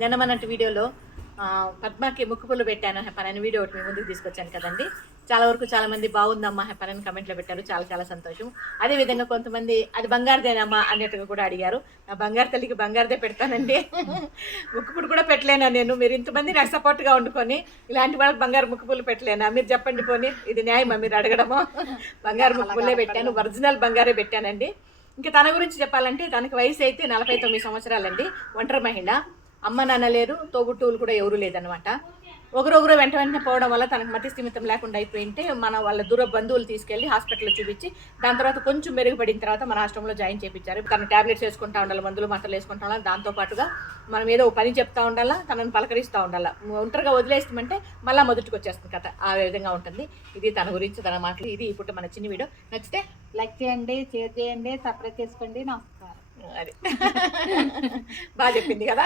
నిన్న మొన్నటి వీడియోలో పద్మకి ముక్కుపుల్లు పెట్టాను హెపన్ అని వీడియో ఒకటి మీ ముందుకు తీసుకొచ్చాను కదండి. చాలా వరకు చాలామంది బాగుందమ్మా హెపన్ అని కమెంట్లో పెట్టారు. చాలా చాలా సంతోషం. అదేవిధంగా కొంతమంది అది బంగారుదేనమ్మా అన్నట్టుగా కూడా అడిగారు. నా బంగారు తల్లికి బంగారుదే పెడతానండి. ముక్కుపుడు కూడా పెట్టలేనా నేను? మీరు ఇంతమంది నాకు సపోర్ట్గా వండుకొని ఇలాంటి వాళ్ళకి బంగారు ముక్కుపుల్లు పెట్టలేనా? మీరు చెప్పండి పోనీ, ఇది న్యాయమా మీరు అడగడము? బంగారు ముక్కుపుల్లే పెట్టాను, ఒరిజినల్ బంగారే పెట్టానండి. ఇంకా తన గురించి చెప్పాలంటే తనకి వయసు అయితే 49 సంవత్సరాలండి. ఒంటరి మహిళ, అమ్మ నాన్న లేరు, తోబుట్టువులు కూడా ఎవరు లేదనమాట. ఒకరొకరు వెంట వెంటనే పోవడం వల్ల తనకు మతి స్థిమితం లేకుండా అయిపోయింటే మన వాళ్ళ దూర బంధువులు తీసుకెళ్లి హాస్పిటల్లో చూపించి దాని తర్వాత కొంచెం మెరుగుపడిన తర్వాత మన ఆశ్రమంలో జాయిన్ చేయించారు. తను ట్యాబ్లెట్స్ వేసుకుంటా ఉండాలి, మందులు మాత్రలు వేసుకుంటా ఉండాలి. దాంతోపాటుగా మనం ఏదో పని చెప్తా ఉండాలా, తనని పలకరిస్తూ ఉండాలా. ఒంటరిగా వదిలేస్తామంటే మళ్ళీ మొదటికి వచ్చేస్తుంది కథ. ఆ విధంగా ఉంటుంది. ఇది తన గురించి తన మాటలు. ఇది ఇప్పుడు మన చిన్న వీడియో. నచ్చితే లైక్ చేయండి, షేర్ చేయండి, సబ్స్క్రైబ్ చేసుకోండి. నమస్కారం. అది బాగా చెప్పింది కదా.